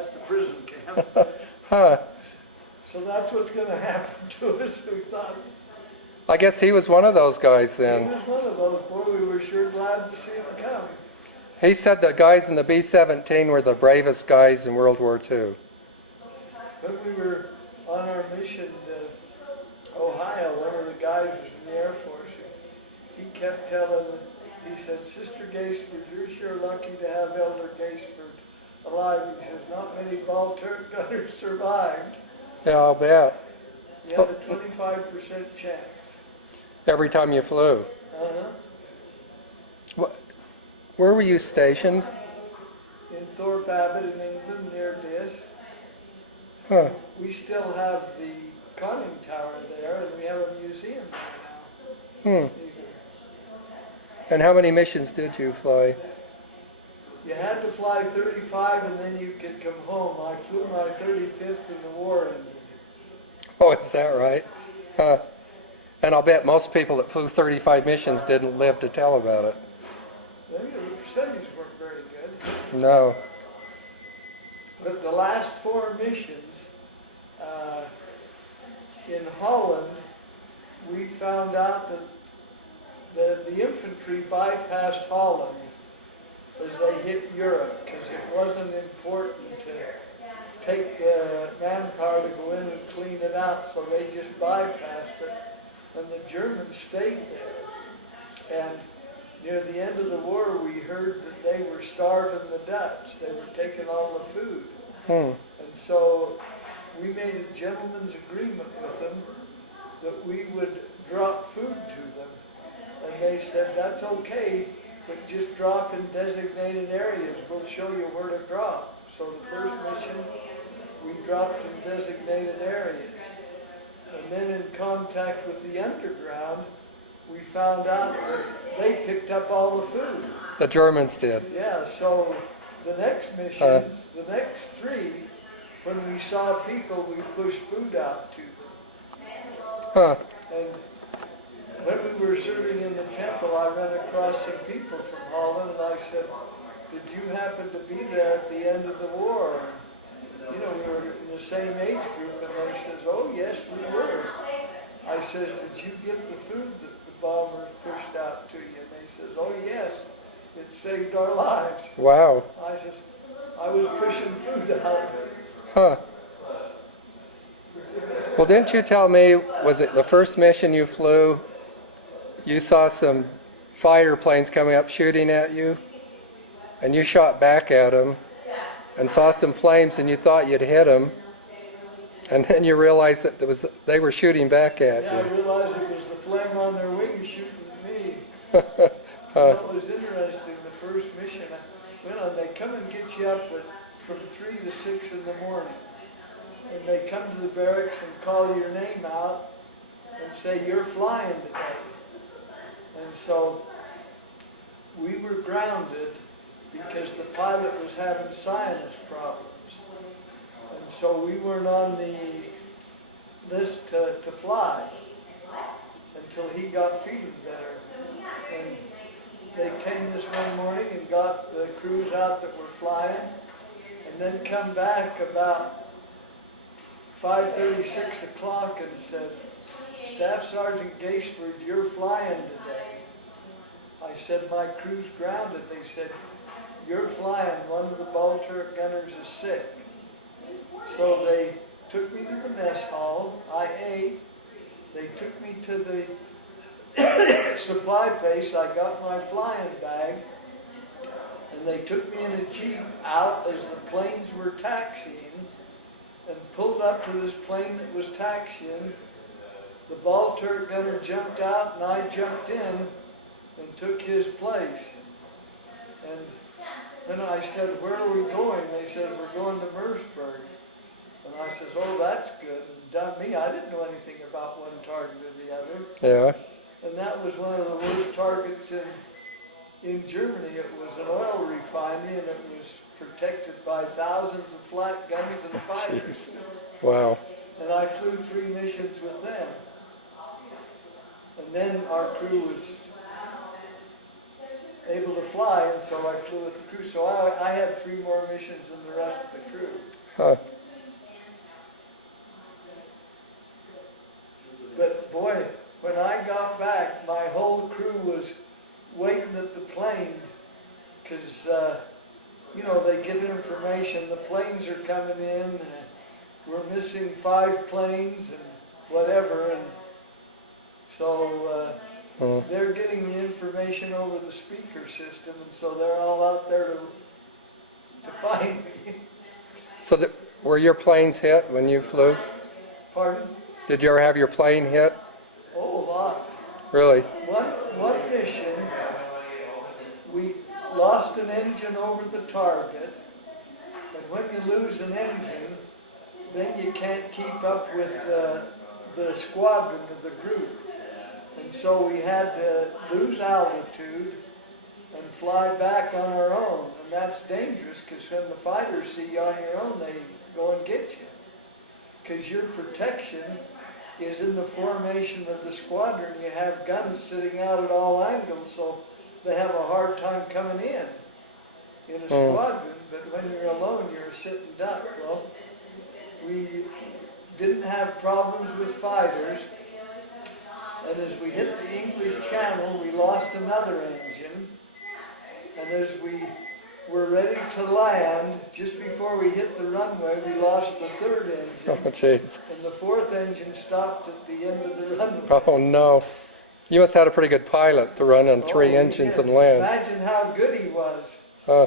that's the prison camp. Huh. So that's what's going to happen to us. We thought I guess he was one of those guys he then. was one of those. Boy, we were sure glad to see him come. He said the guys in the B-17 were the bravest guys in World War II. When we were on our mission to Ohio, one of the guys was in the Air Force. He kept telling, he said, Sister Gaisford, you're sure lucky to have Elder Gaisford alive. He says, not many ball turret gunners survived. Yeah, I'll bet. You had a 25% chance. Every time you flew. Where were you stationed? In Thorpe Abbott in England, near Dis. Huh. We still have the conning tower there, and we have a museum there now. And how many missions did you fly? You had to fly 35 and then you could come home. I flew my 35th in the war ended. Oh, is that right? Huh. And I'll bet most people that flew 35 missions didn't live to tell about it. The percentages weren't very good. No. But the last 4 missions in Holland, we found out that the infantry bypassed Holland as they hit Europe because it wasn't important to take the manpower to go in and clean it out, so they just bypassed it, and the Germans stayed there. And near the end of the war, we heard that they were starving the Dutch. They were taking all the food. And so we made a gentleman's agreement with them that we would drop food to them. And they said, that's okay, but just drop in designated areas. We'll show you where to drop. So the first mission, we dropped in designated areas. And then in contact with the underground, we found out that they picked up all the food. The Germans did. Yeah, so the next missions, the next 3, when we saw people, we pushed food out to them. Huh. And when we were serving in the temple, I ran across some people from Holland, and I said, did you happen to be there at the end of the war? You know, we were in the same age group, and they says, oh, yes, we were. I says, did you get the food that the bombers pushed out to you? And they says, oh, yes, it saved our lives. Wow. I says, I was pushing food out. Huh. Well, didn't you tell me, was it the first mission you flew, you saw some fighter planes coming up shooting at you, and you shot back at them, and saw some flames, and you thought you'd hit them, and then you realized that they were shooting back at Yeah, I you. realized it was the flame on their wings shooting at me. That was interesting, the first mission I went on, they come and get you up from 3 to 6 in the morning. And they come to the barracks and call your name out and say, you're flying today. And so we were grounded because the pilot was having sinus problems. And so we weren't on the list to fly until he got feeling better. And they came this one morning and got the crews out that were flying, and then come back about 5:30, 6 o'clock and said, Staff Sergeant Gaisford, you're flying today. I said, my crew's grounded. They said, you're flying. One of the ball turret gunners is sick. So they took me to the mess hall. I ate. They took me to the supply place. I got my flying bag. And they took me in a Jeep out as the planes were taxiing and pulled up to this plane that was taxiing. The ball turret gunner jumped out and I jumped in and took his place. And then I said, where are we going? They said, we're going to Merseburg. And I said, oh, that's good. And done me, I didn't know anything about one target or the other. Yeah. And that was one of the worst targets in Germany. It was an oil refinery, and it was protected by thousands of flat guns and fighters. Jeez. Wow. And I flew 3 missions with them. And then our crew was, able to fly, and so I flew with the crew. So I had 3 more missions than the rest of the crew. Huh. But boy, when I got back, my whole crew was waiting at the plane, because, you know, they get information, the planes are coming in, we're missing 5 planes and whatever, and so they're getting the information over the speaker system, and so they're all out there to find me. So were your planes hit when you flew? Pardon? Did you ever have your plane hit? Oh, lots. Really? One mission, we lost an engine over the target, and when you lose an engine, then you can't keep up with the squadron of the group. And so we had to lose altitude and fly back on our own. And that's dangerous, because when the fighters see you on your own, they go and get you. Because your protection is in the formation of the squadron. You have guns sitting out at all angles, so they have a hard time coming in a squadron. But when you're alone, you're a sitting duck. Well, we didn't have problems with fighters, and as we hit the English Channel, we lost another engine, and as we were ready to land, just before we hit the runway, we lost the 3rd engine. Oh, jeez. And the 4th engine stopped at the end of the runway. Oh, no. You must have had a pretty good pilot to run on 3 engines and land. Imagine how good he was. Huh.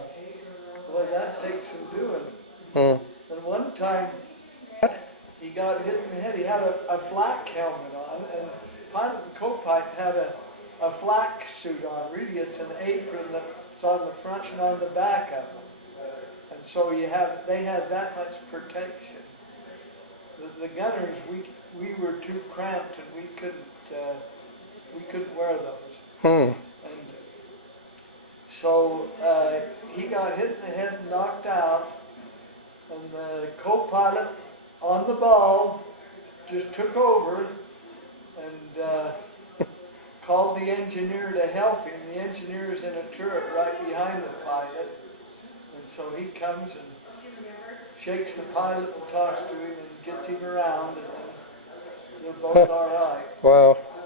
Boy, that takes some doing. And one time, he got hit in the head. He had a flak helmet on, and pilot and co-pilot had a flak suit on. Really, it's an apron that's on the front and on the back of them. And so they had that much protection. The gunners, we were too cramped, and we couldn't wear those. And so he got hit in the head and knocked out, and the co-pilot on the ball just took over and called the engineer to help him. The engineer's in a turret right behind the pilot, and so he comes and shakes the pilot and talks to him and gets him around, and then they're both all right. Wow.